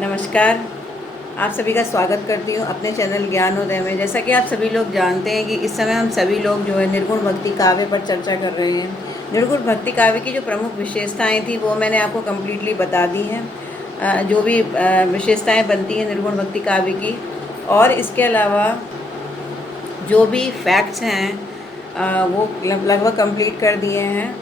नमस्कार। आप सभी का स्वागत करती हूँ अपने चैनल ज्ञानोदय में। जैसा कि आप सभी लोग जानते हैं कि इस समय हम सभी लोग जो है निर्गुण भक्ति काव्य पर चर्चा कर रहे हैं। निर्गुण भक्ति काव्य की जो प्रमुख विशेषताएं थी वो मैंने आपको कम्प्लीटली बता दी हैं, जो भी विशेषताएं बनती हैं निर्गुण भक्ति काव्य की। और इसके अलावा जो भी फैक्ट्स हैं वो लगभग कंप्लीट कर दिए हैं।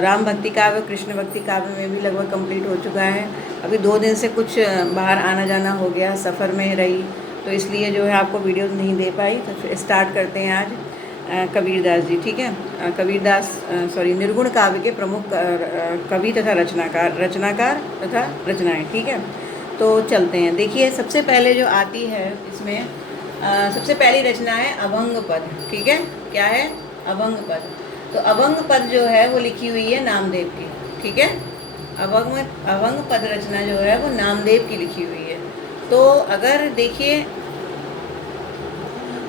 राम भक्ति काव्य, कृष्ण भक्ति काव्य में भी लगभग कंप्लीट हो चुका है। अभी 2 दिन से कुछ बाहर आना जाना हो गया, सफ़र में रही, तो इसलिए जो है आपको वीडियो नहीं दे पाई। तो फिर स्टार्ट करते हैं आज कबीरदास जी, ठीक है। निर्गुण काव्य के प्रमुख कवि तथा रचनाकार तथा रचनाएँ, ठीक है। तो चलते हैं। देखिए, सबसे पहले जो आती है इसमें सबसे पहली रचना है अभंग पद, ठीक है। क्या है? अभंग पद। तो अभंग पद जो है वो लिखी हुई है नामदेव की, ठीक है। अभंग पद रचना जो है वो नामदेव की लिखी हुई है। तो अगर देखिए,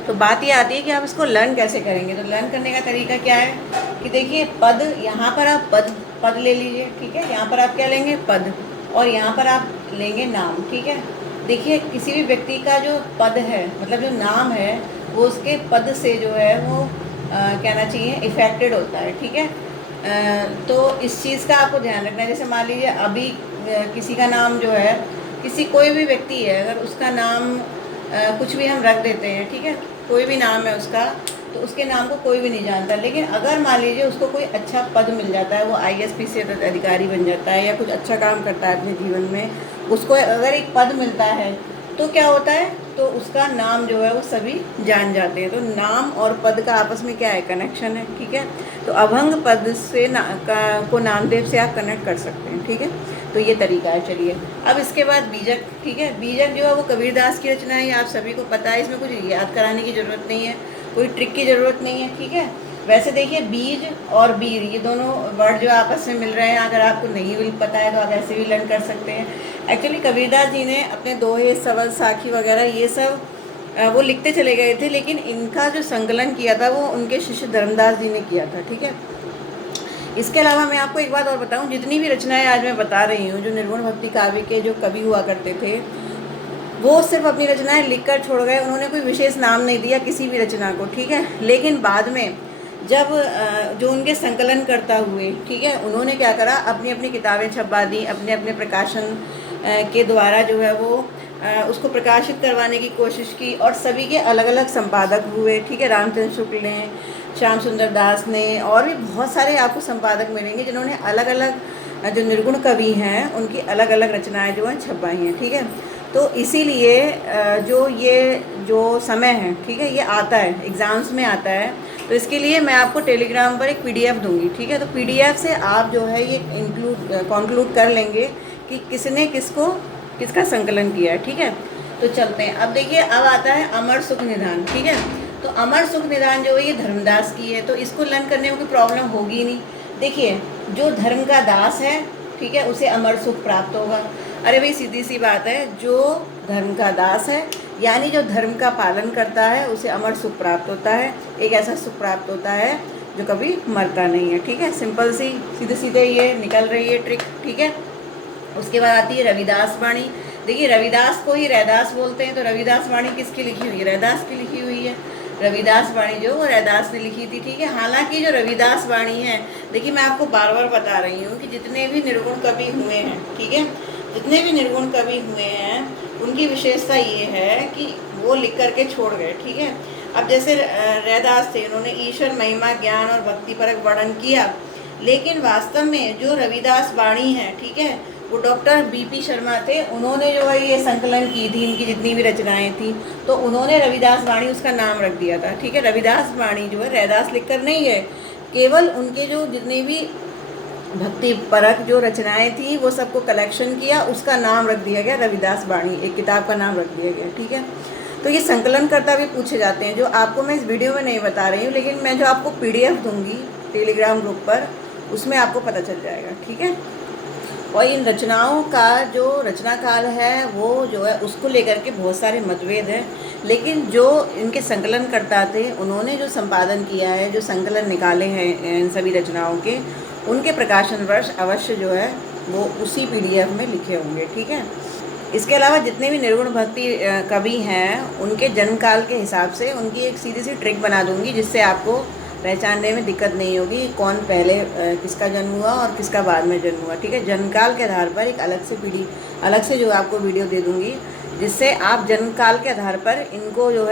तो बात ये आती है कि आप इसको लर्न कैसे करेंगे। तो लर्न करने का तरीका क्या है कि देखिए, पद यहाँ पर आप पद ले लीजिए, ठीक है। यहाँ पर आप क्या लेंगे? पद। और यहाँ पर आप लेंगे नाम, ठीक है। देखिए, किसी भी व्यक्ति का जो पद है, मतलब जो नाम है, वो उसके पद से जो है वो कहना चाहिए इफेक्टेड होता है, ठीक है। तो इस चीज़ का आपको ध्यान रखना है। जैसे मान लीजिए अभी किसी का नाम जो है, कोई भी व्यक्ति है, अगर उसका नाम कुछ भी हम रख देते हैं, ठीक है, कोई भी नाम है उसका, तो उसके नाम को कोई भी नहीं जानता। लेकिन अगर मान लीजिए उसको कोई अच्छा पद मिल जाता है, वो ISP अधिकारी बन जाता है या कुछ अच्छा काम करता है अपने जीवन में, उसको अगर एक पद मिलता है तो क्या होता है, तो उसका नाम जो है वो सभी जान जाते हैं। तो नाम और पद का आपस में क्या है? कनेक्शन है, ठीक है। तो अभंग पद से को नामदेव से आप कनेक्ट कर सकते हैं, ठीक है। तो ये तरीका है। चलिए, अब इसके बाद बीजक, ठीक है। बीजक जो है वो कबीरदास की रचना है, आप सभी को पता है। इसमें कुछ याद कराने की ज़रूरत नहीं है, कोई ट्रिक की ज़रूरत नहीं है, ठीक है। वैसे देखिए, बीज और बीर ये दोनों वर्ड जो आपस में मिल रहे हैं, अगर आपको नहीं भी पता है तो आप ऐसे भी लर्न कर सकते हैं। एक्चुअली कबीरदास जी ने अपने दोहे, सवल, साखी वगैरह ये सब वो लिखते चले गए थे, लेकिन इनका जो संकलन किया था वो उनके शिष्य धर्मदास जी ने किया था, ठीक है। इसके अलावा मैं आपको एक बात और बताऊं, जितनी भी रचनाएं आज मैं बता रही हूँ, जो निर्गुण भक्ति काव्य के जो कवि हुआ करते थे, वो सिर्फ अपनी रचनाएं लिखकर छोड़ गए। उन्होंने कोई विशेष नाम नहीं दिया किसी भी रचना को, ठीक है। लेकिन बाद में जब जो उनके संकलन करता हुए, ठीक है, उन्होंने क्या करा, अपनी अपनी किताबें छपवा दी, अपने अपने प्रकाशन के द्वारा जो है वो उसको प्रकाशित करवाने की कोशिश की। और सभी के अलग अलग संपादक हुए, ठीक है। रामचंद्र शुक्ल ने, श्याम सुंदर दास ने, और भी बहुत सारे आपको संपादक मिलेंगे जिन्होंने अलग अलग जो निर्गुण कवि हैं उनकी अलग अलग रचनाएं जो हैं छपवाई हैं, ठीक है। तो इसीलिए जो समय है, ठीक है, ये आता है, एग्ज़ाम्स में आता है। तो इसके लिए मैं आपको टेलीग्राम पर एक PDF दूंगी, ठीक है। तो PDF से आप जो है ये कंक्लूड कर लेंगे कि किसने किसका संकलन किया है, ठीक है। तो चलते हैं। अब देखिए, अब आता है अमर सुख निधान, ठीक है। तो अमर सुख निधान जो है ये धर्मदास की है, तो इसको लर्न करने में कोई प्रॉब्लम होगी नहीं। देखिए, जो धर्म का दास है, ठीक है, उसे अमर सुख प्राप्त होगा। अरे भाई, सीधी सी बात है, जो धर्म का दास है यानी जो धर्म का पालन करता है उसे अमर सुख प्राप्त होता है। एक ऐसा सुख प्राप्त होता है जो कभी मरता नहीं है, ठीक है। सिंपल सी सीधे सीधे ये निकल रही है ट्रिक, ठीक है। उसके बाद आती है रविदास वाणी। देखिए, रविदास को ही रैदास बोलते हैं, तो रविदास वाणी किसकी लिखी हुई है? रैदास की लिखी हुई है। रविदास वाणी जो वो रैदास ने लिखी थी, ठीक है। हालांकि जो रविदास वाणी है, देखिए मैं आपको बार बार बता रही हूँ कि जितने भी निर्गुण कवि हुए हैं, ठीक है, जितने भी निर्गुण कवि हुए हैं उनकी विशेषता ये है कि वो लिख करके छोड़ गए, ठीक है। अब जैसे रैदास थे, उन्होंने ईश्वर, महिमा, ज्ञान और भक्ति परक वर्णन किया, लेकिन वास्तव में जो रविदास वाणी है, ठीक है, वो डॉक्टर BP शर्मा थे। उन्होंने जो है ये संकलन की थी, इनकी जितनी भी रचनाएं थी, तो उन्होंने रविदास वाणी उसका नाम रख दिया था, ठीक है। रविदास वाणी जो है रैदास लिखकर नहीं है, केवल उनके जो जितनी भी भक्ति परक जो रचनाएं थी वो सबको कलेक्शन किया, उसका नाम रख दिया गया रविदास वाणी, एक किताब का नाम रख दिया गया, ठीक है। तो ये संकलन करता भी पूछे जाते हैं, जो आपको मैं इस वीडियो में नहीं बता रही हूँ, लेकिन मैं जो आपको PDF दूंगी टेलीग्राम ग्रुप पर, उसमें आपको पता चल जाएगा, ठीक है। और इन रचनाओं का जो रचना काल है वो जो है उसको लेकर के बहुत सारे मतभेद हैं, लेकिन जो इनके संकलन करता थे उन्होंने जो संपादन किया है, जो संकलन निकाले हैं इन सभी रचनाओं के, उनके प्रकाशन वर्ष अवश्य जो है वो उसी PDF में लिखे होंगे, ठीक है। इसके अलावा जितने भी निर्गुण भक्ति कवि हैं उनके जन्म काल के हिसाब से उनकी एक सीधी सी ट्रिक बना दूंगी, जिससे आपको पहचानने में दिक्कत नहीं होगी कौन पहले किसका जन्म हुआ और किसका बाद में जन्म हुआ। ठीक है, जन्म काल के आधार पर एक अलग से जो आपको वीडियो दे दूंगी, जिससे आप जन्म काल के आधार पर इनको जो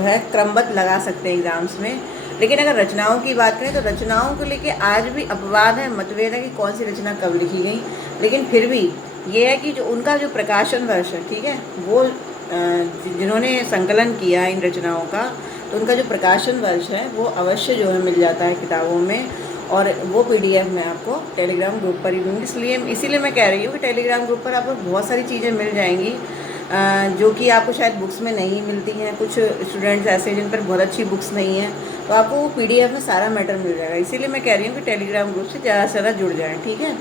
है क्रमबद्ध लगा सकते हैं एग्ज़ाम्स में। लेकिन अगर रचनाओं की बात करें तो रचनाओं को लेके आज भी अपवाद है, मतभेद है कि कौन सी रचना कब लिखी गई। लेकिन फिर भी ये है कि जो उनका जो प्रकाशन वर्ष है, ठीक है, वो जिन्होंने संकलन किया इन रचनाओं का, तो उनका जो प्रकाशन वर्ष है वो अवश्य जो है मिल जाता है किताबों में। और वो PDF मैं आपको टेलीग्राम ग्रुप पर ही दूँगी। इसीलिए मैं कह रही हूँ कि टेलीग्राम ग्रुप पर आपको बहुत सारी चीज़ें मिल जाएंगी जो कि आपको शायद बुक्स में नहीं मिलती हैं। कुछ स्टूडेंट्स ऐसे हैं जिन पर बहुत अच्छी बुक्स नहीं हैं, तो आपको वो PDF में सारा मैटर मिल जाएगा। इसीलिए मैं कह रही हूँ कि टेलीग्राम ग्रुप से ज़्यादा से ज़्यादा जुड़ जाएँ। ठीक है,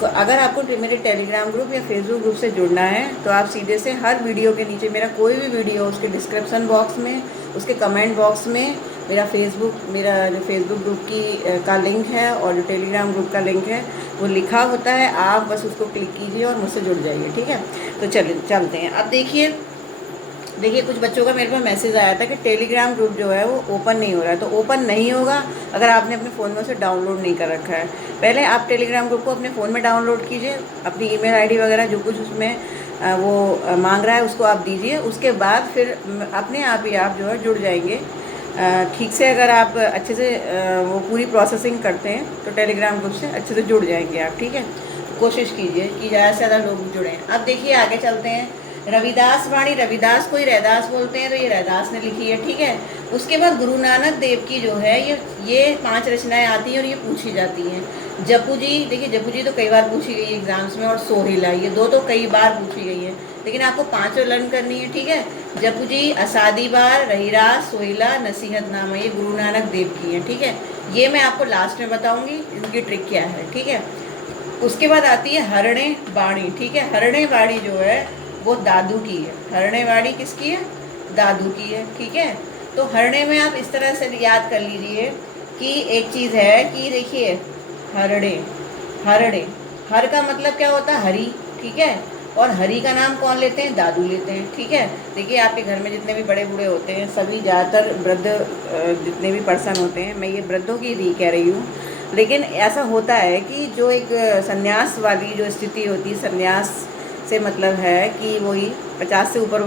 तो अगर आपको मेरे टेलीग्राम ग्रुप या फेसबुक ग्रुप से जुड़ना है तो आप सीधे से हर वीडियो के नीचे मेरा कोई भी वीडियो उसके डिस्क्रिप्शन बॉक्स में, उसके कमेंट बॉक्स में मेरा जो फेसबुक ग्रुप का लिंक है और जो टेलीग्राम ग्रुप का लिंक है वो लिखा होता है। आप बस उसको क्लिक कीजिए और मुझसे जुड़ जाइए। ठीक है, तो चलते हैं। अब देखिए कुछ बच्चों का मेरे पास मैसेज आया था कि टेलीग्राम ग्रुप जो है वो ओपन नहीं हो रहा है। तो ओपन नहीं होगा अगर आपने अपने फ़ोन में उसे डाउनलोड नहीं कर रखा है। पहले आप टेलीग्राम ग्रुप को अपने फ़ोन में डाउनलोड कीजिए, अपनी ईमेल आईडी वगैरह जो कुछ उसमें वो मांग रहा है उसको आप दीजिए। उसके बाद फिर अपने आप ही आप जो है जुड़ जाएंगे। ठीक से अगर आप अच्छे से वो पूरी प्रोसेसिंग करते हैं तो टेलीग्राम ग्रुप से अच्छे से जुड़ जाएंगे आप। ठीक है, कोशिश कीजिए कि ज़्यादा से ज़्यादा लोग जुड़ें। अब देखिए आगे चलते हैं। रविदास वाणी, रविदास को ही रैदास बोलते हैं, तो ये रैदास ने लिखी है। ठीक है, उसके बाद गुरु नानक देव की जो है ये 5 रचनाएं आती हैं और ये पूछी जाती हैं। जपू जी, देखिए जपू जी तो कई बार पूछी गई है एग्जाम्स में, और सोहिला, ये 2 तो कई बार पूछी गई है, लेकिन आपको 5 लर्न करनी है। ठीक है, जपू जी, असादी बार, रहीराज, सोहिला, नसीहतनामा, ये गुरु नानक देव की है। ठीक है, ये मैं आपको लास्ट में बताऊंगी इनकी ट्रिक क्या है। ठीक है, उसके बाद आती है हरणे वाणी। ठीक है, हरणे वाणी जो है वो दादू की है। हरणे वाणी किसकी है? दादू की है। ठीक है, तो हरणे में आप इस तरह से याद कर लीजिए कि एक चीज़ है कि देखिए हरणे, हर का मतलब क्या होता है? हरी। ठीक है, और हरी का नाम कौन लेते हैं? दादू लेते हैं। ठीक है, देखिए आपके घर में जितने भी बड़े बूढ़े होते हैं सभी ज़्यादातर वृद्ध जितने भी पर्सन होते हैं, मैं ये वृद्धों की ही कह रही हूँ, लेकिन ऐसा होता है कि जो एक संन्यास वाली जो स्थिति होती है, संन्यास से मतलब है कि वही 50 से ऊपर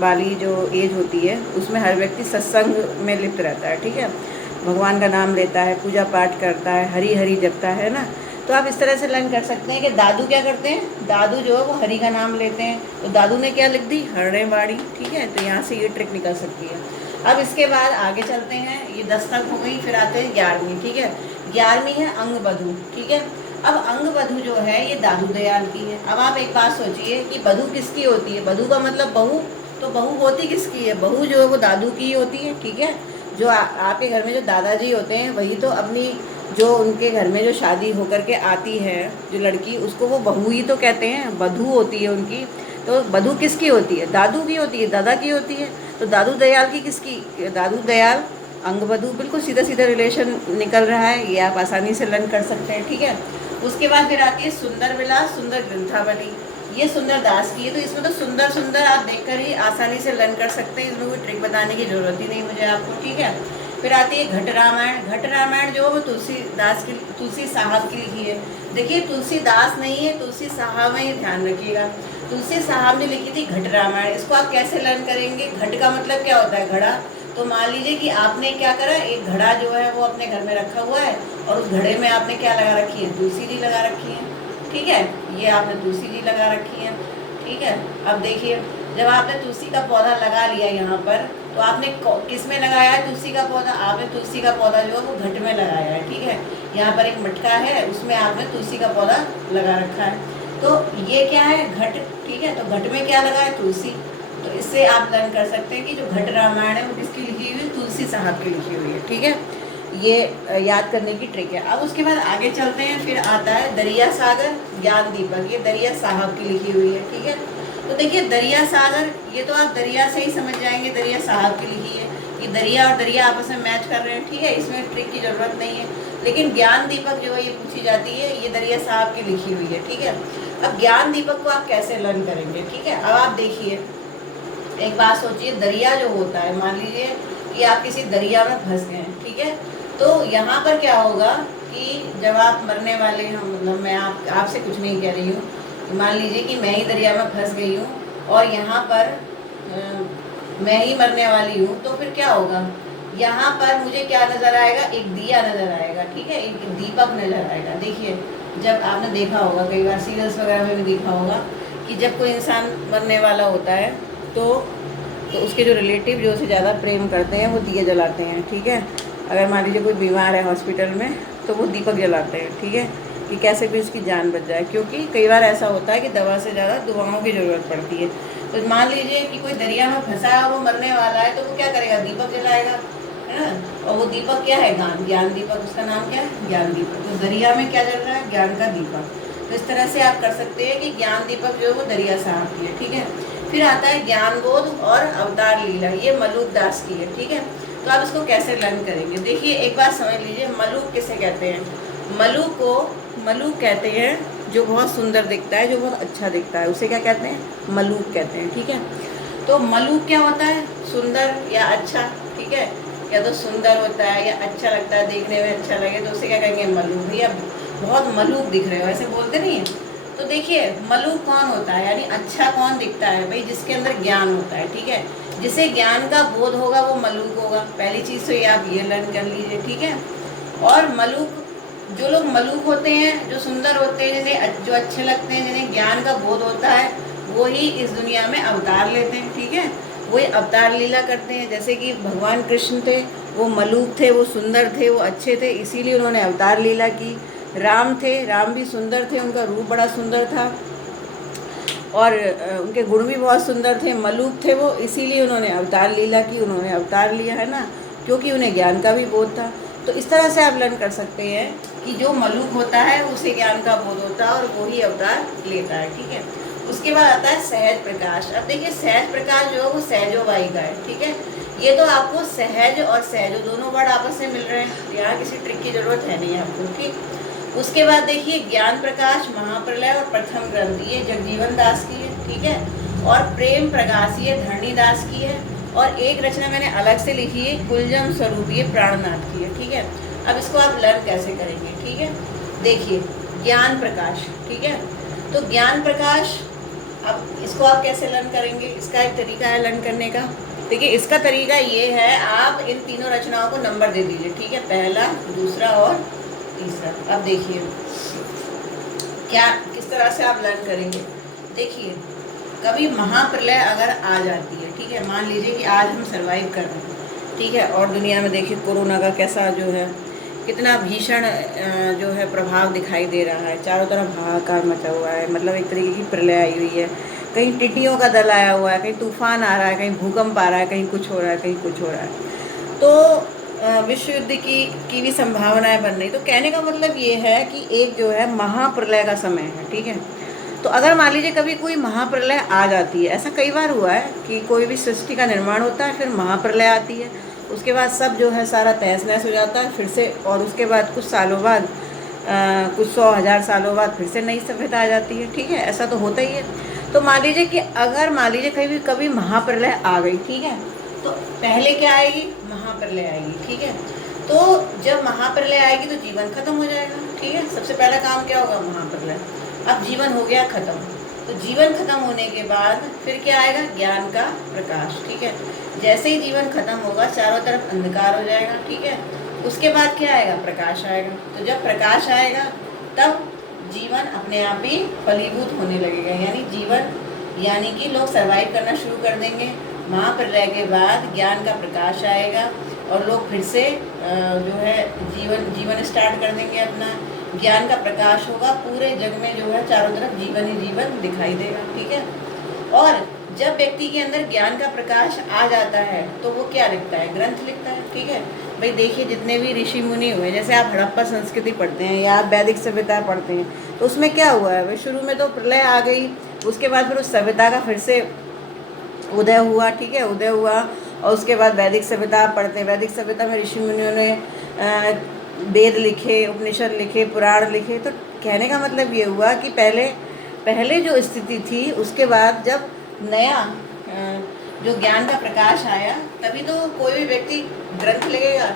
वाली जो एज होती है उसमें हर व्यक्ति सत्संग में लिप्त रहता है। ठीक है, भगवान का नाम लेता है, पूजा पाठ करता है, हरी हरी जपता है ना। तो आप इस तरह से लर्न कर सकते हैं कि दादू क्या करते हैं? दादू जो है वो हरि का नाम लेते हैं, तो दादू ने क्या लिख दी? हरणे वाणी। ठीक है, तो यहाँ से ये ट्रिक निकल सकती है। अब इसके बाद आगे चलते हैं, ये 10 तक हो गई, फिर आते हैं 11वीं। ठीक है, 11वीं है अंगबधू। ठीक है, अब अंगबधू जो है ये दादू दयाल की है। अब आप एक बात सोचिए कि बधू किसकी होती है? बधू का मतलब बहू, तो बहू होती किसकी है? बहू जो है वो दादू की होती है। ठीक है, जो आपके घर में जो दादाजी होते हैं वही तो अपनी जो उनके घर में जो शादी होकर के आती है जो लड़की, उसको वो बहू ही तो कहते हैं, बधू होती है उनकी। तो बधू किसकी होती है? दादू की होती है, दादा की होती है। तो दादू दयाल की किसकी? दादू दयाल अंगबधू, बिल्कुल सीधा सीधा रिलेशन निकल रहा है, ये आप आसानी से लर्न कर सकते हैं। ठीक है, उसके बाद फिर आती है सुंदर विलास, सुंदर ग्रंथावली, ये सुंदर दास की है। तो इसमें तो सुंदर सुंदर आप देखकर ही आसानी से लर्न कर सकते हैं, इसमें कोई ट्रिक बताने की जरूरत ही नहीं मुझे आपको। ठीक है, फिर आती है घट रामायण। घट रामायण जो वो तुलसी साहब की लिखी है। देखिए तुलसीदास नहीं है, तुलसी साहब है, ये ध्यान रखिएगा। तुलसी साहब ने लिखी थी घट रामायण। इसको आप कैसे लर्न करेंगे? घट का मतलब क्या होता है? घड़ा। तो मान लीजिए कि आपने क्या करा, एक घड़ा जो है वो अपने घर में रखा हुआ है और उस घड़े में आपने क्या लगा रखी है? तुलसी जी लगा रखी है। ठीक है, ये आपने तुलसी जी लगा रखी है। ठीक है, अब देखिए जब आपने तुलसी का पौधा लगा लिया यहाँ पर, तो आपने किस में लगाया है तुलसी का पौधा? आपने तुलसी का पौधा जो है वो घट में लगाया है। ठीक है, यहाँ पर एक मटका है, उसमें आपने तुलसी का पौधा लगा रखा है। तो ये क्या है? घट। ठीक है, तो घट में क्या लगा है? तुलसी। तो इससे आप लर्न कर सकते हैं कि जो घट रामायण है वो किसकी लिखी हुई है? तुलसी साहब की लिखी हुई है। ठीक है, ये याद करने की ट्रिक है। अब उसके बाद आगे चलते हैं, फिर आता है दरिया सागर ज्ञान दीपक, ये दरिया साहब की लिखी हुई है। ठीक है, तो देखिए दरिया सागर, ये तो आप दरिया से ही समझ जाएंगे दरिया साहब की लिखी है। ये दरिया और दरिया आपस में मैच कर रहे हैं। ठीक है, इसमें ट्रिक की ज़रूरत नहीं है। लेकिन ज्ञान दीपक जो है ये पूछी जाती है, ये दरिया साहब की लिखी हुई है। ठीक है, अब ज्ञान दीपक को आप कैसे लर्न करेंगे, ठीक है। अब आप देखिए, एक बात सोचिए, दरिया जो होता है, मान लीजिए कि आप किसी दरिया में फंस गए हैं, ठीक है। तो यहाँ पर क्या होगा कि जब आप मरने वाले हैं, मतलब मैं आपसे कुछ नहीं कह रही हूँ, मान लीजिए कि मैं ही दरिया में फंस गई हूँ और यहाँ पर मैं ही मरने वाली हूँ, तो फिर क्या होगा, यहाँ पर मुझे क्या नज़र आएगा, एक दिया नज़र आएगा, ठीक है, एक दीपक नज़र आएगा। देखिए, जब आपने देखा होगा, कई बार सीरियल्स वगैरह में भी देखा होगा कि जब कोई इंसान मरने वाला होता है तो उसके जो रिलेटिव जो उसे ज़्यादा प्रेम करते हैं वो दिए जलाते हैं, ठीक है। अगर मान लीजिए कोई बीमार है हॉस्पिटल में तो वो दीपक जलाते हैं, ठीक है, कि कैसे भी उसकी जान बच जाए, क्योंकि कई बार ऐसा होता है कि दवा से ज़्यादा दुआओं की ज़रूरत पड़ती है। तो मान लीजिए कि कोई दरिया में फंसा है और वो मरने वाला है, तो वो क्या करेगा, दीपक जलाएगा, है ना। और वो दीपक क्या है, ज्ञान दीपक, उसका नाम क्या है, ज्ञान दीपक। तो दरिया में क्या जल रहा है, ज्ञान का दीपक। तो इस तरह से आप कर सकते हैं कि ज्ञान दीपक जो है वो दरिया से आती है, ठीक है। फिर आता है ज्ञान बोध और अवतार लीला, ये मलूक दास की है, ठीक है। तो आप इसको कैसे लर्न करेंगे, देखिए एक बात समझ लीजिए, मलूक किसे कहते हैं, मलूक को मलूक कहते हैं जो बहुत सुंदर दिखता है, जो बहुत अच्छा दिखता है, उसे क्या कहते हैं, मलूक कहते हैं, ठीक है। तो मलूक क्या होता है, सुंदर या अच्छा, ठीक है, या तो सुंदर होता है या अच्छा लगता है, देखने में अच्छा लगे तो उसे क्या कहेंगे, मलूक। भैया बहुत मलूक दिख रहे हो, ऐसे बोलते नहीं है। तो देखिए मलूक कौन होता है, यानी अच्छा कौन दिखता है, भाई जिसके अंदर ज्ञान होता है, ठीक है, जिसे ज्ञान का बोध होगा वो मलूक होगा। पहली चीज़ तो ये आप ये लर्न कर लीजिए, ठीक है। और मलूक, जो लोग मलूक होते हैं, जो सुंदर होते हैं, जिन्हें जो अच्छे लगते हैं, जिन्हें ज्ञान का बोध होता है, वो ही इस दुनिया में अवतार लेते हैं, ठीक है, वही अवतार लीला करते हैं। जैसे कि भगवान कृष्ण थे, वो मलूक थे, वो सुंदर थे, वो अच्छे थे, इसीलिए उन्होंने अवतार लीला की। राम थे, राम भी सुंदर थे, उनका रूप बड़ा सुंदर था और उनके गुण भी बहुत सुंदर थे, मलूक थे वो, इसीलिए उन्होंने अवतार लीला की, उन्होंने अवतार लिया, है ना, क्योंकि उन्हें ज्ञान का भी बोध था। तो इस तरह से आप लर्न कर सकते हैं कि जो मलूक होता है उसे ज्ञान का बोध होता है और वो ही अवतार लेता है, ठीक है। उसके बाद आता है सहज प्रकाश। अब देखिए सहज प्रकाश जो है वो सहजोबाई का है, ठीक है। ये तो आपको सहज और सहजो दोनों वर्ड आपस में मिल रहे हैं, यहाँ किसी ट्रिक की जरूरत है नहीं आपको, ठीक। उसके बाद देखिए ज्ञान प्रकाश, महाप्रलय और प्रथम ग्रंथ, ये जगजीवन दास की है, ठीक है। और प्रेम प्रकाश ये धरणी दास की है। और एक रचना मैंने अलग से लिखी है, कुलजम स्वरूप, ये प्राणनाथ की है, ठीक है। अब इसको आप लर्न कैसे करेंगे, ठीक है। देखिए ज्ञान प्रकाश, ठीक है, तो ज्ञान प्रकाश, अब इसको आप कैसे लर्न करेंगे, इसका एक तरीका है लर्न करने का। देखिए इसका तरीका ये है, आप इन तीनों रचनाओं को नंबर दे दीजिए, ठीक है, पहला, दूसरा और तीसरा। अब देखिए क्या, किस तरह से आप लर्न करेंगे। देखिए कभी महाप्रलय अगर आ जाती है, ठीक है, मान लीजिए कि आज हम सर्वाइव कर रहे हैं, ठीक है, और दुनिया में देखिए कोरोना का कैसा जो है, कितना भीषण जो है प्रभाव दिखाई दे रहा है, चारों तरफ हाहाकार मचा हुआ है, मतलब एक तरीके की प्रलय आई हुई है, कहीं टिड्डियों का दल आया हुआ है, कहीं तूफान आ रहा है, कहीं भूकंप आ रहा है, कहीं कुछ हो रहा है, कहीं कुछ हो रहा है। तो विश्व युद्ध की भी संभावनाएं बन रही। तो कहने का मतलब ये है कि एक जो है महाप्रलय का समय है, ठीक है। तो अगर मान लीजिए कभी कोई महाप्रलय आ जाती है, ऐसा कई बार हुआ है कि कोई भी सृष्टि का निर्माण होता है, फिर महाप्रलय आती है, उसके बाद सब जो है सारा तहस नहस हो जाता है फिर से, और उसके बाद कुछ सालों बाद, कुछ 100,000 सालों बाद फिर से नई सभ्यता आ जाती है, ठीक है, ऐसा तो होता ही है। तो मान लीजिए कि अगर मान लीजिए कभी महाप्रलय आ गई, ठीक है, तो पहले क्या आएगी, महाप्रलय आएगी, ठीक है। तो जब महाप्रलय आएगी तो जीवन खत्म हो जाएगा, ठीक है, सबसे पहला काम क्या होगा, महाप्रलय। अब जीवन हो गया खत्म, तो जीवन खत्म होने के बाद फिर क्या आएगा, ज्ञान का प्रकाश, ठीक है। जैसे ही जीवन खत्म होगा चारों तरफ अंधकार हो जाएगा, ठीक है। उसके बाद क्या आएगा, प्रकाश आएगा। तो जब प्रकाश आएगा तब जीवन अपने आप ही फलीभूत होने लगेगा, यानी जीवन, यानी कि लोग सर्वाइव करना शुरू कर देंगे। महाप्रलय के बाद ज्ञान का प्रकाश आएगा और लोग फिर से जो है जीवन स्टार्ट कर देंगे अपना। ज्ञान का प्रकाश होगा, पूरे जग में जो है चारों तरफ जीवन ही जीवन दिखाई देगा, ठीक है। और जब व्यक्ति के अंदर ज्ञान का प्रकाश आ जाता है तो वो क्या लिखता है, ग्रंथ लिखता है, ठीक है। भाई देखिए जितने भी ऋषि मुनि हुए, जैसे आप हड़प्पा संस्कृति पढ़ते हैं या आप वैदिक सभ्यता पढ़ते हैं, तो उसमें क्या हुआ है, भाई शुरू में तो प्रलय आ गई, उसके बाद फिर उस सभ्यता का फिर से उदय हुआ, ठीक है, उदय हुआ। और उसके बाद वैदिक सभ्यता आप पढ़ते हैं, वैदिक सभ्यता में ऋषि मुनियों ने वेद लिखे, उपनिषद लिखे, पुराण लिखे। तो कहने का मतलब ये हुआ कि पहले जो स्थिति थी उसके बाद जब नया जो ज्ञान का प्रकाश आया, तभी तो कोई भी व्यक्ति ग्रंथ लिखेगा।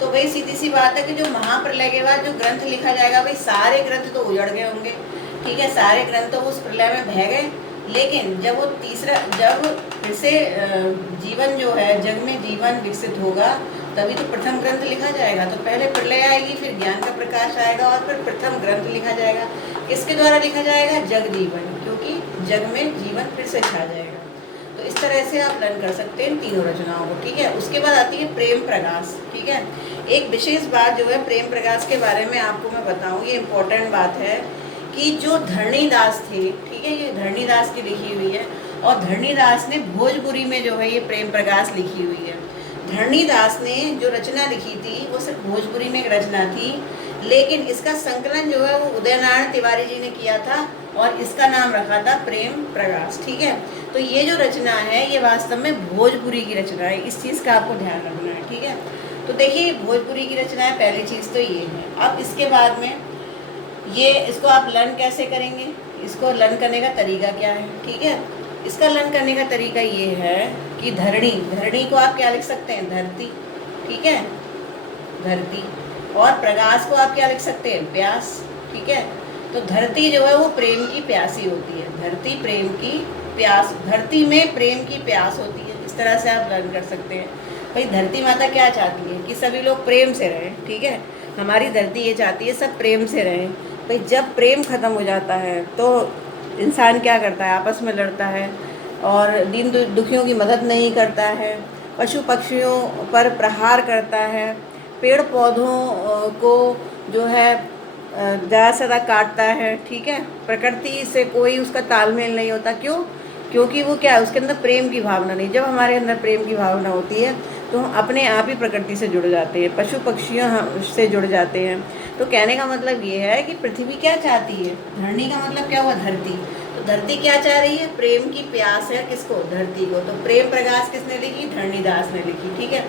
तो भाई सीधी सी बात है कि जो महाप्रलय के बाद जो ग्रंथ लिखा जाएगा, भाई सारे ग्रंथ तो उजड़ गए होंगे, ठीक है, सारे ग्रंथ तो उस प्रलय में बह गए। लेकिन जब वो जब फिर से जीवन जो है, जग में जीवन विकसित होगा, तभी तो प्रथम ग्रंथ लिखा जाएगा। तो पहले प्रलय आएगी, फिर ज्ञान का प्रकाश आएगा और फिर प्रथम ग्रंथ लिखा जाएगा। किसके द्वारा लिखा जाएगा? जग जीवन, क्योंकि जग में जीवन फिर से छा जाएगा। तो इस तरह से आप लर्न कर सकते हैं तीनों रचनाओं को, ठीक है। उसके बाद आती है प्रेम प्रकाश, ठीक है। एक विशेष बात जो है प्रेम प्रकाश के बारे में आपको मैं बताऊं, ये इम्पोर्टेंट बात है कि जो धरणीदास थे, ठीक है, ये धरणीदास की लिखी हुई है और धरणीदास ने भोजपुरी में जो है ये प्रेम प्रकाश लिखी हुई है। धरणीदास ने जो रचना लिखी थी वो सिर्फ भोजपुरी में एक रचना थी, लेकिन इसका संकलन जो है वो उदयनारायण तिवारी जी ने किया था और इसका नाम रखा था प्रेम प्रकाश, ठीक है। तो ये जो रचना है ये वास्तव में भोजपुरी की रचना है, इस चीज़ का आपको ध्यान रखना है, ठीक है। तो देखिए भोजपुरी की रचना है, पहली चीज़ तो ये है। अब इसके बाद में ये इसको आप लर्न कैसे करेंगे, इसको लर्न करने का तरीका क्या है, ठीक है। इसका लर्न करने का तरीका ये है कि धरणी को आप क्या लिख सकते हैं? धरती, ठीक है, धरती। और प्रकाश को आप क्या लिख सकते हैं? प्यास, ठीक है। तो धरती जो है वो प्रेम की प्यासी होती है, धरती प्रेम की प्यास, धरती में प्रेम की प्यास होती है। इस तरह से आप लर्न कर सकते हैं। भाई धरती माता क्या चाहती है? कि सभी लोग प्रेम से रहें, ठीक है। हमारी धरती ये चाहती है सब प्रेम से रहें। भाई जब प्रेम ख़त्म हो जाता है तो इंसान क्या करता है? आपस में लड़ता है और दीन दुखियों की मदद नहीं करता है, पशु पक्षियों पर प्रहार करता है, पेड़ पौधों को जो है ज़्यादा से ज़्यादा काटता है, ठीक है। प्रकृति से कोई उसका तालमेल नहीं होता, क्यों? क्योंकि वो क्या है, उसके अंदर प्रेम की भावना नहीं। जब हमारे अंदर प्रेम की भावना होती है तो हम अपने आप ही प्रकृति से जुड़ जाते हैं, पशु पक्षियों से जुड़ जाते हैं। तो कहने का मतलब ये है कि पृथ्वी क्या चाहती है? धरणी का मतलब क्या हुआ? धरती। तो धरती क्या चाह रही है? प्रेम की प्यास है, किसको? धरती को। तो प्रेम प्रकाश किसने लिखी? धरणीदास ने लिखी, ठीक है।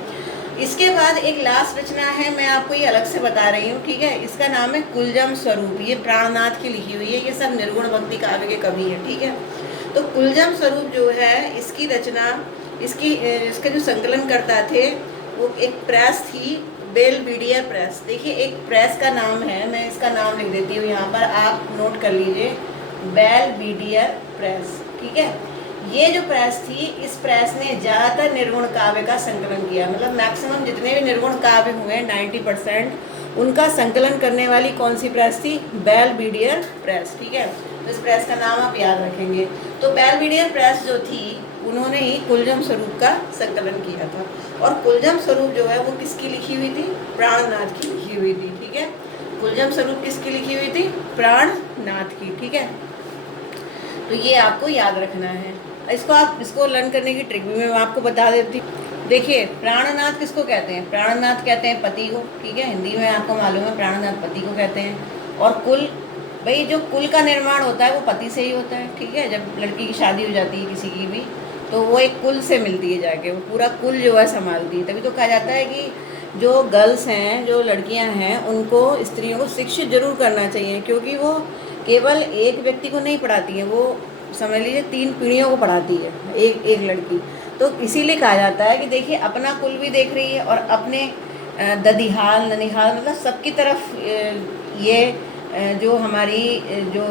इसके बाद एक लास्ट रचना है, मैं आपको ये अलग से बता रही हूँ, ठीक है। इसका नाम है कुलजम स्वरूप, ये प्राणनाथ की लिखी हुई है। ये सब निर्गुण भक्ति काव्य के कवि है, ठीक है। तो कुलजम स्वरूप जो है इसकी रचना, इसका जो संकलन करता थे वो एक प्रेस थी, बेलविडियर प्रेस। देखिए एक प्रेस का नाम है, मैं इसका नाम लिख देती हूँ यहाँ पर, आप नोट कर लीजिए, बेलविडियर प्रेस, ठीक है। ये जो प्रेस थी, इस प्रेस ने ज़्यादातर निर्गुण काव्य का संकलन किया, मतलब मैक्सिमम जितने भी निर्गुण काव्य हुए 90% उनका संकलन करने वाली कौन सी प्रेस थी? बेलविडियर प्रेस, ठीक है। तो इस प्रेस का नाम आप याद रखेंगे। तो बेलविडियर प्रेस जो थी उन्होंने ही कुलजम स्वरूप का संकलन किया था। और कुलजम स्वरूप जो है वो किसकी लिखी हुई थी? प्राणनाथ की लिखी हुई थी, ठीक है। कुलजम स्वरूप किसकी लिखी हुई थी? प्राणनाथ की, ठीक है। तो ये आपको याद रखना है। इसको लर्न करने की ट्रिक भी मैं आपको बता देती हूँ। देखिए प्राणनाथ किसको कहते हैं? प्राणनाथ कहते हैं पति को, ठीक है। हिंदी में आपको मालूम है प्राणनाथ पति को कहते हैं। और कुल, भाई जो कुल का निर्माण होता है वो पति से ही होता है, ठीक है। जब लड़की की शादी हो जाती है किसी की भी, तो वो एक कुल से मिलती है जाके, वो पूरा कुल जो है संभालती है। तभी तो कहा जाता है कि जो गर्ल्स हैं, जो लड़कियां हैं, उनको, स्त्रियों को शिक्षित जरूर करना चाहिए, क्योंकि वो केवल एक व्यक्ति को नहीं पढ़ाती है, वो समझ लीजिए 3 पीढ़ियों को पढ़ाती है एक लड़की। तो इसीलिए कहा जाता है कि देखिए अपना कुल भी देख रही है और अपने ददिहाल ननिहाल, मतलब सबकी तरफ ये जो हमारी जो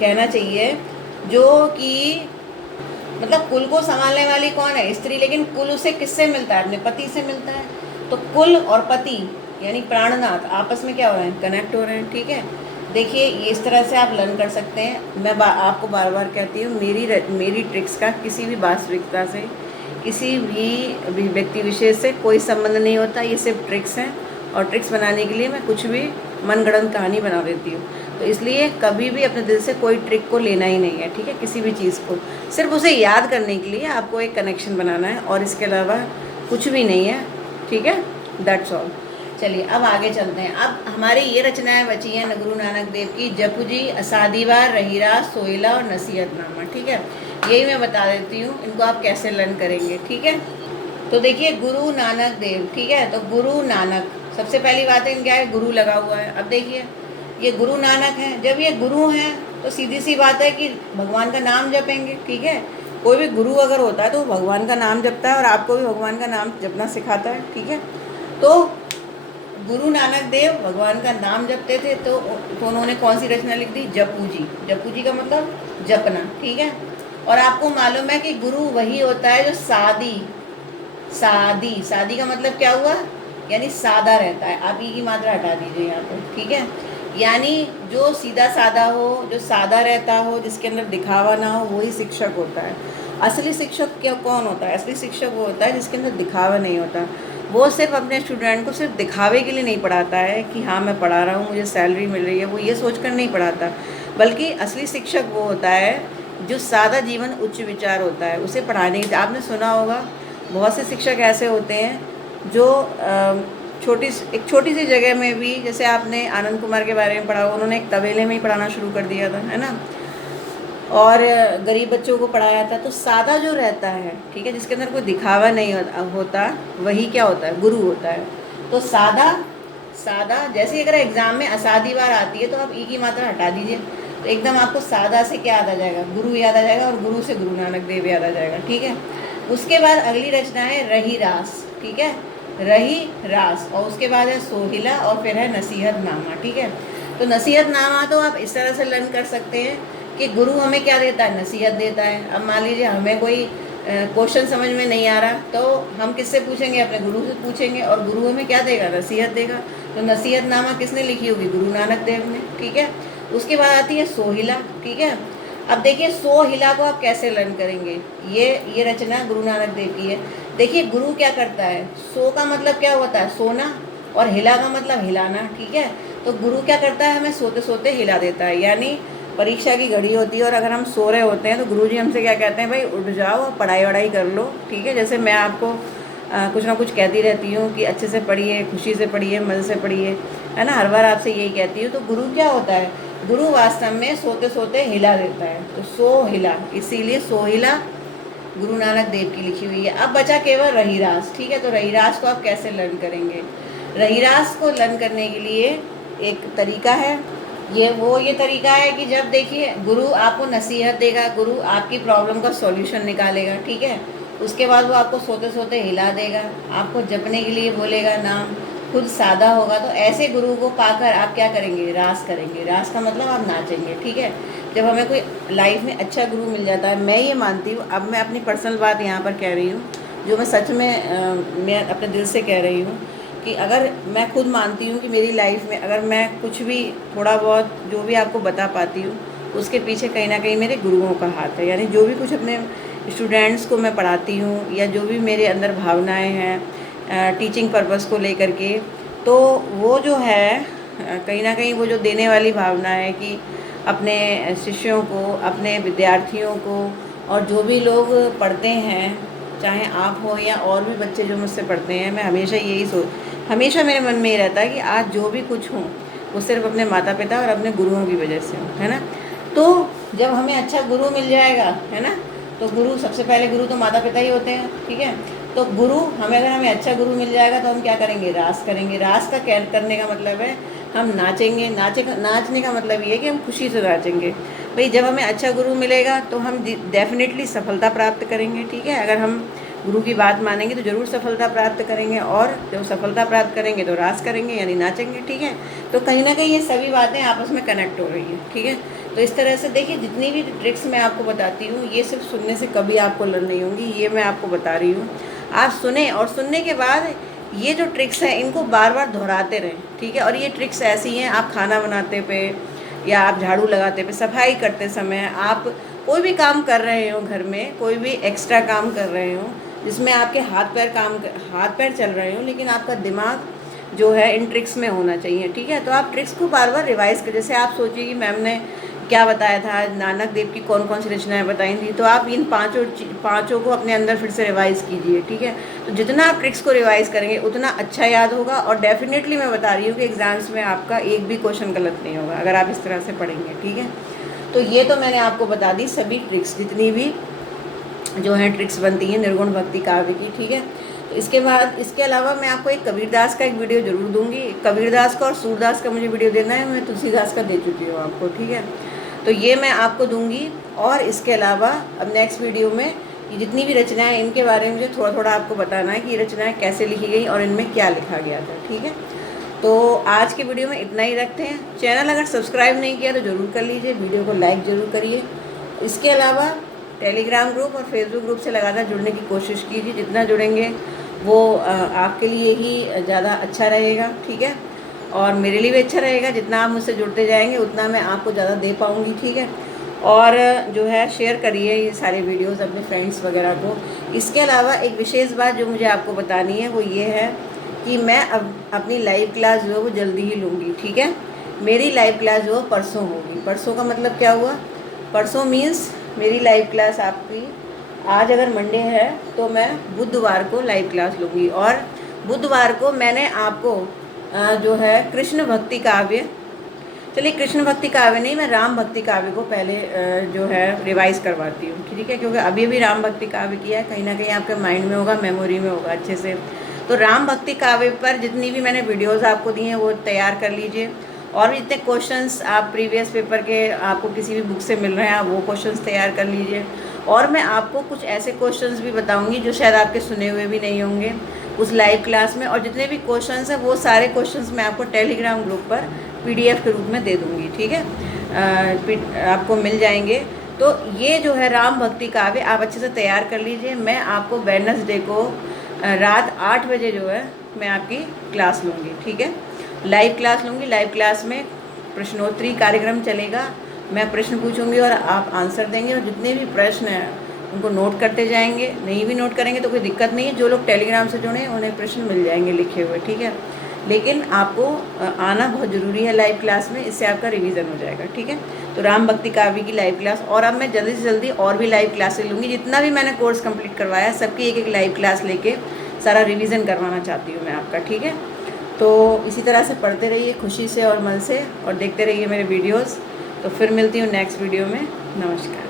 कहना चाहिए, जो कि मतलब कुल को संभालने वाली कौन है? स्त्री। लेकिन कुल उसे किससे मिलता है? अपने पति से मिलता है। तो कुल और पति यानी प्राणनाथ आपस में क्या हो रहे हैं? कनेक्ट हो रहे हैं, ठीक है। देखिए ये इस तरह से आप लर्न कर सकते हैं। मैं आपको बार बार कहती हूँ, मेरी ट्रिक्स का किसी भी वास्तविकता से, किसी भी व्यक्ति विशेष से कोई संबंध नहीं होता। ये सिर्फ ट्रिक्स हैं और ट्रिक्स बनाने के लिए मैं कुछ भी मनगढ़ंत कहानी बना देती हूँ। तो इसलिए कभी भी अपने दिल से कोई ट्रिक को लेना ही नहीं है, ठीक है। किसी भी चीज़ को सिर्फ उसे याद करने के लिए आपको एक कनेक्शन बनाना है और इसके अलावा कुछ भी नहीं है, ठीक है। That's all. चलिए अब आगे चलते हैं। अब हमारी ये रचनाएं बची हैं गुरु नानक देव की, जपुजी, असादीवार, रहीरा, सोइला और नसीहतनामा, ठीक है। यही मैं बता देती हूँ, इनको आप कैसे लर्न करेंगे, ठीक है। तो देखिए गुरु नानक देव, ठीक है। तो गुरु नानक, सबसे पहली बात है क्या है? गुरु लगा हुआ है। अब देखिए ये गुरु नानक हैं। जब ये गुरु हैं तो सीधी सी बात है कि भगवान का नाम जपेंगे, ठीक है। कोई भी गुरु अगर होता है तो वो भगवान का नाम जपता है और आपको भी भगवान का नाम जपना सिखाता है, ठीक है। तो गुरु नानक देव भगवान का नाम जपते थे, तो उन्होंने कौन सी रचना लिख दी? जपू जी। जपू जी का मतलब जपना, ठीक है। और आपको मालूम है कि गुरु वही होता है जो सादी सादी का मतलब क्या हुआ? यानी सादा रहता है। आप ई की मात्रा हटा दीजिए यहाँ पर, ठीक है। यानी जो सीधा सादा हो, जो सादा रहता हो, जिसके अंदर दिखावा ना हो, वही शिक्षक होता है। असली शिक्षक क्या कौन होता है? असली शिक्षक वो होता है जिसके अंदर दिखावा नहीं होता। वो सिर्फ अपने स्टूडेंट को सिर्फ दिखावे के लिए नहीं पढ़ाता है कि हाँ मैं पढ़ा रहा हूँ, मुझे सैलरी मिल रही है, वो ये सोचकर नहीं पढ़ाता। बल्कि असली शिक्षक वो होता है जो सादा जीवन उच्च विचार होता है, उसे पढ़ाने की। आपने सुना होगा बहुत से शिक्षक ऐसे होते हैं जो एक छोटी सी जगह में भी, जैसे आपने आनंद कुमार के बारे में पढ़ा, उन्होंने एक तबेले में ही पढ़ाना शुरू कर दिया था, है ना। और गरीब बच्चों को पढ़ाया था। तो सादा जो रहता है, ठीक है, जिसके अंदर कोई दिखावा नहीं होता, वही क्या होता है? गुरु होता है। तो सादा जैसे अगर एग्ज़ाम में असादी बार आती है तो आप ई की मात्रा हटा दीजिए, तो एकदम आपको सादा से क्या याद आ जाएगा? गुरु याद आ जाएगा, और गुरु से गुरु नानक देव याद आ जाएगा, ठीक है। उसके बाद अगली रचना है रही रास, ठीक है, रही रास। और उसके बाद है सोहिला, और फिर है नसीहतनामा, ठीक है। तो नसीहतनामा तो आप इस तरह से लर्न कर सकते हैं कि गुरु हमें क्या देता है? नसीहत देता है। अब मान लीजिए हमें कोई क्वेश्चन समझ में नहीं आ रहा, तो हम किससे पूछेंगे? अपने गुरु से पूछेंगे, और गुरु हमें क्या देगा? नसीहत देगा। तो नसीहतनामा किसने लिखी होगी? गुरु नानक देव ने, ठीक है। उसके बाद आती है सोहिला, ठीक है। अब देखिए सोहिला को आप कैसे लर्न करेंगे? ये रचना गुरु नानक देव की है। देखिए गुरु क्या करता है? सो का मतलब क्या होता है? सोना, और हिला का मतलब हिलाना, ठीक है। तो गुरु क्या करता है? हमें सोते सोते हिला देता है। यानी परीक्षा की घड़ी होती है और अगर हम सो रहे होते हैं तो गुरुजी हमसे क्या कहते हैं? भाई उठ जाओ और पढ़ाई वढ़ाई कर लो, ठीक है। जैसे मैं आपको कुछ ना कुछ कहती रहती हूँ कि अच्छे से पढ़िए, खुशी से पढ़िए, मज़े से पढ़िए, है ना। हर बार आपसे यही कहती हूँ। तो गुरु क्या होता है? गुरु वास्तव में सोते सोते हिला देता है। तो सो हिला, इसीलिए सोहिला गुरु नानक देव की लिखी हुई है। अब बचा केवल रहीरास, ठीक है। तो रहीरास को आप कैसे लर्न करेंगे? रहीरास को लर्न करने के लिए एक तरीका है। ये तरीका है कि जब देखिए गुरु आपको नसीहत देगा, गुरु आपकी प्रॉब्लम का सॉल्यूशन निकालेगा, ठीक है। उसके बाद वो आपको सोते सोते हिला देगा, आपको जपने के लिए बोलेगा नाम, खुद सादा होगा। तो ऐसे गुरु को पाकर आप क्या करेंगे? रास करेंगे। रास का मतलब आप नाचेंगे, ठीक है। जब हमें कोई लाइफ में अच्छा गुरु मिल जाता है, मैं ये मानती हूँ, अब मैं अपनी पर्सनल बात यहाँ पर कह रही हूँ, जो मैं सच में मैं अपने दिल से कह रही हूँ, कि अगर मैं खुद मानती हूँ कि मेरी लाइफ में अगर मैं कुछ भी थोड़ा बहुत जो भी आपको बता पाती हूँ, उसके पीछे कहीं ना कहीं मेरे गुरुओं का हाथ है। यानी जो भी कुछ अपने स्टूडेंट्स को मैं पढ़ाती हूँ, या जो भी मेरे अंदर भावनाएं हैं टीचिंग पर्पस को लेकर के, तो वो जो है कहीं ना कहीं वो जो देने वाली भावना है कि अपने शिष्यों को, अपने विद्यार्थियों को, और जो भी लोग पढ़ते हैं, चाहे आप हो या और भी बच्चे जो मुझसे पढ़ते हैं, मैं हमेशा मेरे मन में ये रहता है कि आज जो भी कुछ हूँ वो सिर्फ अपने माता पिता और अपने गुरुओं की वजह से हूँ, है ना। तो जब हमें अच्छा गुरु मिल जाएगा, है ना, तो गुरु सबसे पहले गुरु तो माता पिता ही होते हैं, ठीक है। तो अगर हमें अच्छा गुरु मिल जाएगा तो हम क्या करेंगे? रास करेंगे। रास का क्या करने का मतलब है? हम नाचेंगे। नाचने का मतलब ये है कि हम खुशी से नाचेंगे। भाई जब हमें अच्छा गुरु मिलेगा तो हम डेफिनेटली सफलता प्राप्त करेंगे, ठीक है। अगर हम गुरु की बात मानेंगे तो ज़रूर सफलता प्राप्त करेंगे, और जब सफलता प्राप्त करेंगे तो रास करेंगे, यानी नाचेंगे, ठीक है। तो कहीं ना कहीं ये सभी बातें आपस में कनेक्ट हो रही हैं, ठीक है। तो इस तरह से देखिए जितनी भी ट्रिक्स मैं आपको बताती हूँ, ये सिर्फ सुनने से कभी आपको लर्न नहीं होंगी, ये मैं आपको बता रही हूँ। आप सुने, और सुनने के बाद ये जो ट्रिक्स हैं इनको बार बार दोहराते रहें, ठीक है। और ये ट्रिक्स ऐसी हैं, आप खाना बनाते पे, या आप झाड़ू लगाते पे, सफाई करते समय, आप कोई भी काम कर रहे हो घर में, कोई भी एक्स्ट्रा काम कर रहे हो जिसमें आपके हाथ पैर चल रहे हो, लेकिन आपका दिमाग जो है इन ट्रिक्स में होना चाहिए, ठीक है। तो आप ट्रिक्स को बार बार रिवाइज़ करें। जैसे आप सोचिए कि मैम ने क्या बताया था, नानक देव की कौन कौन सी रचनाएं बताई थी, तो आप इन पाँचों को अपने अंदर फिर से रिवाइज़ कीजिए, ठीक है। तो जितना आप ट्रिक्स को रिवाइज़ करेंगे उतना अच्छा याद होगा, और डेफिनेटली मैं बता रही हूँ कि एग्ज़ाम्स में आपका एक भी क्वेश्चन गलत नहीं होगा अगर आप इस तरह से पढ़ेंगे, ठीक है। तो ये तो मैंने आपको बता दी सभी ट्रिक्स, जितनी भी जो है ट्रिक्स बनती हैं निर्गुण भक्ति काव्य की, ठीक है। तो इसके अलावा मैं आपको एक कबीरदास का एक वीडियो ज़रूर दूंगी। कबीरदास का और सूरदास का मुझे वीडियो देना है, मैं तुलसीदास का दे चुकी हूँ आपको, ठीक है। तो ये मैं आपको दूंगी। और इसके अलावा अब नेक्स्ट वीडियो में ये जितनी भी रचनाएं हैं इनके बारे में मुझे थोड़ा थोड़ा आपको बताना है कि ये रचनाएं कैसे लिखी गई और इनमें क्या लिखा गया था। ठीक है, तो आज के वीडियो में इतना ही रखते हैं। चैनल अगर सब्सक्राइब नहीं किया तो ज़रूर कर लीजिए, वीडियो को लाइक ज़रूर करिए। इसके अलावा टेलीग्राम ग्रुप और फेसबुक ग्रुप से लगातार जुड़ने की कोशिश कीजिए, जितना जुड़ेंगे वो आपके लिए ही ज़्यादा अच्छा रहेगा। ठीक है, और मेरे लिए भी अच्छा रहेगा, जितना आप मुझसे जुड़ते जाएंगे उतना मैं आपको ज़्यादा दे पाऊँगी। ठीक है, और जो है शेयर करिए ये सारे वीडियोस अपने फ्रेंड्स वगैरह को। इसके अलावा एक विशेष बात जो मुझे आपको बतानी है वो ये है कि मैं अब अपनी लाइव क्लास जो है वो जल्दी ही लूँगी। ठीक है, मेरी लाइव क्लास जो है परसों होगी। परसों का मतलब क्या हुआ, परसों मीन्स मेरी लाइव क्लास आपकी आज अगर मंडे है तो मैं बुधवार को लाइव क्लास लूँगी। और बुधवार को मैंने आपको जो है कृष्ण भक्ति काव्य, चलिए कृष्ण भक्ति काव्य नहीं, मैं राम भक्ति काव्य को पहले जो है रिवाइज़ करवाती हूँ। ठीक है, क्योंकि अभी अभी राम भक्ति काव्य किया है, कहीं ना कहीं आपके माइंड में होगा, मेमोरी में होगा अच्छे से। तो राम भक्ति काव्य पर जितनी भी मैंने वीडियोस आपको दी हैं वो तैयार कर लीजिए। और भी जितने क्वेश्चंस आप प्रीवियस पेपर के आपको किसी भी बुक से मिल रहे हैं आप वो क्वेश्चंस तैयार कर लीजिए। और मैं आपको कुछ ऐसे क्वेश्चंस भी बताऊँगी जो शायद आपके सुने हुए भी नहीं होंगे उस लाइव क्लास में। और जितने भी क्वेश्चंस हैं वो सारे क्वेश्चंस मैं आपको टेलीग्राम ग्रुप पर PDF के रूप में दे दूँगी। ठीक है, आपको मिल जाएंगे। तो ये जो है राम भक्ति काव्य आप अच्छे से तैयार कर लीजिए। मैं आपको वेडनेसडे को रात 8 बजे जो है मैं आपकी क्लास लूँगी। ठीक है, लाइव क्लास लूँगी। लाइव क्लास में प्रश्नोत्तरी कार्यक्रम चलेगा, मैं प्रश्न पूछूंगी और आप आंसर देंगे। और जितने भी प्रश्न हैं उनको नोट करते जाएंगे, नहीं भी नोट करेंगे तो कोई दिक्कत नहीं है। जो लोग टेलीग्राम से जुड़े हैं उन्हें प्रश्न मिल जाएंगे लिखे हुए। ठीक है, लेकिन आपको आना बहुत ज़रूरी है लाइव क्लास में, इससे आपका रिवीजन हो जाएगा। ठीक है, तो राम भक्ति काव्य की लाइव क्लास। और अब मैं जल्दी से जल्दी और भी लाइव क्लासेस लूँगी। जितना भी मैंने कोर्स कंप्लीट करवाया है सबकी एक एक लाइव क्लास लेके सारा रिवीजन करवाना चाहती हूँ मैं आपका। ठीक है, तो इसी तरह से पढ़ते रहिए खुशी से और मन से और देखते रहिए मेरे वीडियोज़। तो फिर मिलती हूँ नेक्स्ट वीडियो में। नमस्कार।